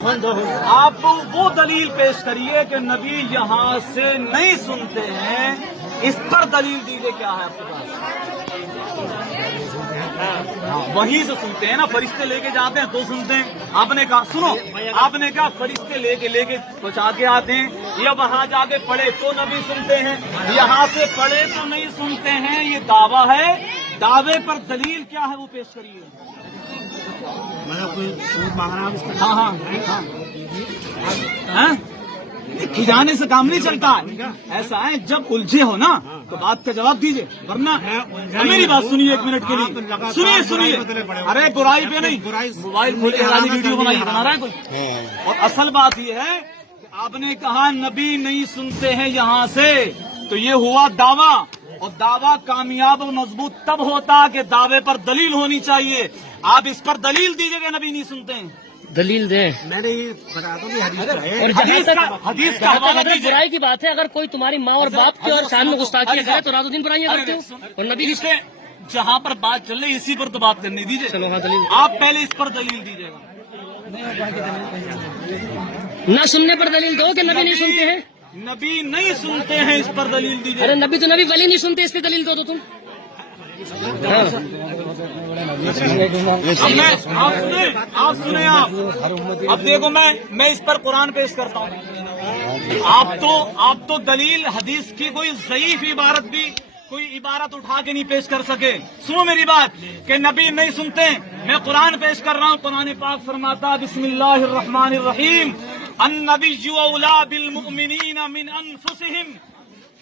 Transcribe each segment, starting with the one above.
آپ وہ دلیل پیش کریے کہ نبی یہاں سے نہیں سنتے ہیں، اس پر دلیل دیجیے کیا ہے آپ کے پاس؟ وہیں سے سنتے ہیں نا، فرشتے لے کے جاتے ہیں تو سنتے ہیں۔ آپ نے کہا سنو، آپ نے کہا فرشتے لے کے پہنچا کے آتے ہیں، یا وہاں جا کے پڑھے تو نبی سنتے ہیں، یہاں سے پڑھے تو نہیں سنتے ہیں، یہ دعویٰ ہے۔ دعوے پر دلیل کیا ہے وہ پیش کریے۔ مطلب کوئی ثبوت مانگ رہا ہے؟ ہاں کھجانے سے کام نہیں چلتا ہے۔ ایسا ہے جب الجھے ہو نا تو بات کا جواب دیجیے، ورنہ میری بات سنیے ایک منٹ کے لیے، سنیے۔ ارے برائی پہ نہیں، موبائل کھولے والی ویڈیو بنا رہا ہے کوئی۔ اور اصل بات یہ ہے کہ آپ نے کہا نبی نہیں سنتے ہیں یہاں سے، تو یہ ہوا دعویٰ، اور دعویٰ کامیاب اور مضبوط تب ہوتا کہ دعوے پر دلیل ہونی چاہیے۔ آپ اس پر دلیل دیجیے کہ نبی نہیں سنتے ہیں، دلیل دیں۔ میں نے یہ بتا دوں کہ حدیث حدیث کا حوالہ دیجیے۔ برائی کی بات ہے، اگر کوئی تمہاری ماں اور باپ کی اور شان میں گستاخی کرے تو رات و دن برائیاں کرتے ہو، اور نبی کی سے جہاں پر بات چل رہی اسی پر تو بات کرنی دیجیے۔ چلو ہاں دلیل آپ پہلے اس پر دلیل دیجیے گا۔ نہ سننے پر دلیل دو کہ نبی نہیں سنتے ہیں۔ نبی نہیں سنتے ہیں اس پر دلیل دیجیے۔ ارے نبی تو نبی ولی نہیں سنتے، اس پہ دلیل دو تم۔ آپ سنیں اب دیکھو میں اس پر قرآن پیش کرتا ہوں۔ آپ تو دلیل حدیث کی کوئی ضعیف عبارت بھی کوئی عبارت اٹھا کے نہیں پیش کر سکے۔ سنو میری بات کہ نبی نہیں سنتے، میں قرآن پیش کر رہا ہوں۔ قرآن پاک فرماتا بسم اللہ الرحمن الرحیم، النبی اولی بالمؤمنین من انفسہم،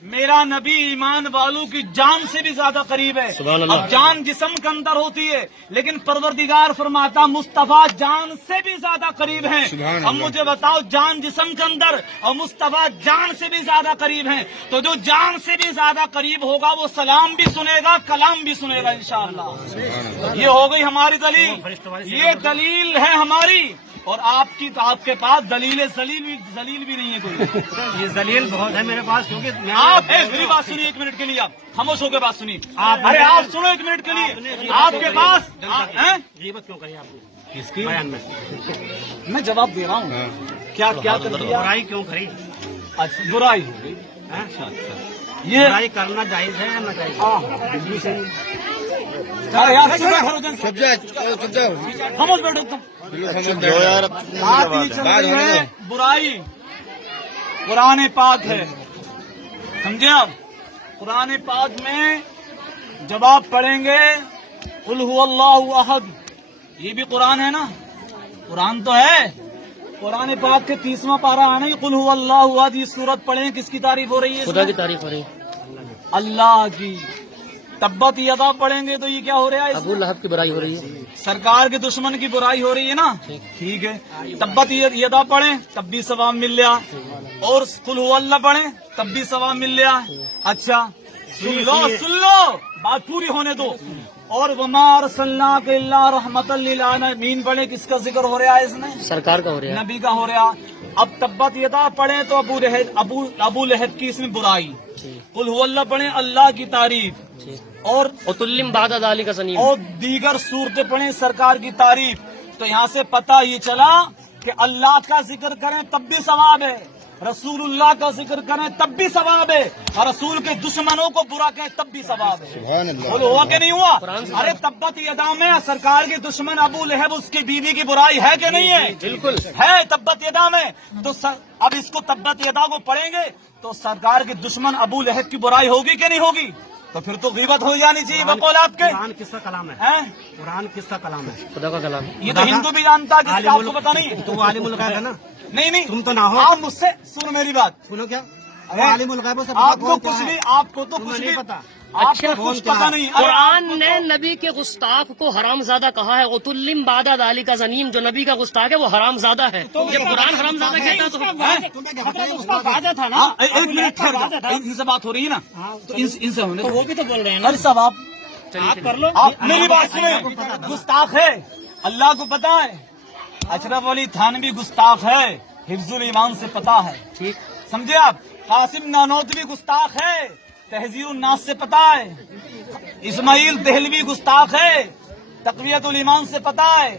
میرا نبی ایمان والوں کی جان سے بھی زیادہ قریب ہے۔ اب جان جسم کے اندر ہوتی ہے، لیکن پروردگار فرماتا مصطفیٰ جان سے بھی زیادہ قریب ہیں۔ اب مجھے بتاؤ، جان جسم کے اندر اور مصطفیٰ جان سے بھی زیادہ قریب ہیں، تو جو جان سے بھی زیادہ قریب ہوگا وہ سلام بھی سنے گا، کلام بھی سنے گا انشاءاللہ۔ یہ ہو گئی ہماری دلیل، یہ دلیل ہے ہماری، اور آپ کے پاس دلیل ذلیل بھی نہیں ہے کوئی۔ یہ دلیل بہت ہے میرے پاس، کیونکہ آپ میری بات سنیے ایک منٹ کے لیے، آپ خاموش ہو کے بات سنیے۔ ارے آپ سنو ایک منٹ کے لیے، آپ کے پاس غیبت کیوں کری آپ نے اس کی بیان میں؟ میں جواب دے رہا ہوں۔ کیا کر دیا؟ برائی کیوں کری؟ اچھا برائی ہو گئی، یہ برائی کرنا جائز ہے یا نہ جائز؟ خاموش بیٹھو تم۔ بات یہ چل رہی ہے برائی، قرآن پاک ہے، سمجھے آپ؟ قرآن پاک میں جب آپ پڑھیں گے قل هو اللہ احد، یہ بھی قرآن ہے نا، قرآن تو ہے۔ قرآن پاک کے 30واں پارہ ہے نا، قل هو اللہ احد، یہ سورت پڑھیں، کس کی تعریف ہو رہی ہے؟ خدا کی تعریف ہو رہی ہے، اللہ کی۔ تبت یدا پڑھیں گے تو یہ کیا ہو رہا ہے؟ ابو لہب کی برائی ہو رہی ہے، سرکار کے دشمن کی برائی ہو رہی ہے نا، ٹھیک ہے۔ تبت یدا پڑھیں تب بھی ثواب مل لیا، اور قل هو اللہ پڑھیں تب بھی ثواب مل لیا۔ اچھا سن لو بات پوری ہونے دو۔ اور وما ارسلناک الا رحمۃ للعالمین پڑھیں، کس کا ذکر ہو رہا ہے اس میں؟ سرکار کا ہو رہا ہے، نبی کا ہو رہا۔ اب تبت یدا پڑھیں تو ابو لہب کی اس میں برائی، قل هو اللہ پڑھیں اللہ کی تعریف، اور عتلم بعد ذلک زنیم، اور دیگر صورتیں پڑھیں سرکار کی تعریف۔ تو یہاں سے پتہ یہ چلا کہ اللہ کا ذکر کریں تب بھی ثواب ہے، رسول اللہ کا ذکر کریں تب بھی ثواب ہے، اور رسول کے دشمنوں کو برا کہیں تب بھی ثواب ہے۔ بولو ہوا کہ نہیں ہوا؟ ارے تبت یدا میں سرکار کے دشمن ابو لہب اس کی بیوی کی برائی ہے کہ نہیں ہے؟ بالکل ہے تبت یدا میں۔ تو اب اس کو تبت یدا کو پڑھیں گے تو سرکار کے دشمن ابو لہب کی برائی ہوگی کہ نہیں ہوگی؟ تو پھر تو غیبت ہو جانی چاہیے بقول آپ کے۔ قرآن کس کا کلام ہے؟ قرآن کس کا کلام ہے؟ خدا کا کلام۔ یہ تو ہندو بھی جانتا ہے، آپ کو پتا نہیں؟ تو وہ عالم الغیب ہے نا؟ نہیں تم تو نہ ہو۔ آپ مجھ سے سنو میری بات، سنو کیا عالم الغیب سے آپ کو کچھ بھی، آپ کو تو کچھ نہیں پتا، آپ کو کچھ پتا نہیں۔ قرآن نے نبی کے گستاخ کو حرام زادہ کہا ہے، عتلم بعد ذلک زنیم، جو نبی کا گستاخ ہے وہ حرام زادہ ہے۔ جب قرآن حرام زادہ کہتا ہے تو تھا نا، ایک منٹ ان سے بات ہو رہی ہے نا، تو ان سے ہونے وہ بھی تو بول رہے ہیں۔ ارے صاحب آپ کر لو، آپ میری بات سنیں، گستاخ ہے اللہ کو پتا ہے، اشرف علی تھانوی گستاخ ہے، حفظ الایمان سے پتا ہے، ٹھیک سمجھے آپ؟ قاسم نانوتوی گستاخ ہے، تہذیب الناس سے پتا ہے، اسماعیل دہلوی گستاخ ہے، تقویت الایمان سے پتا ہے،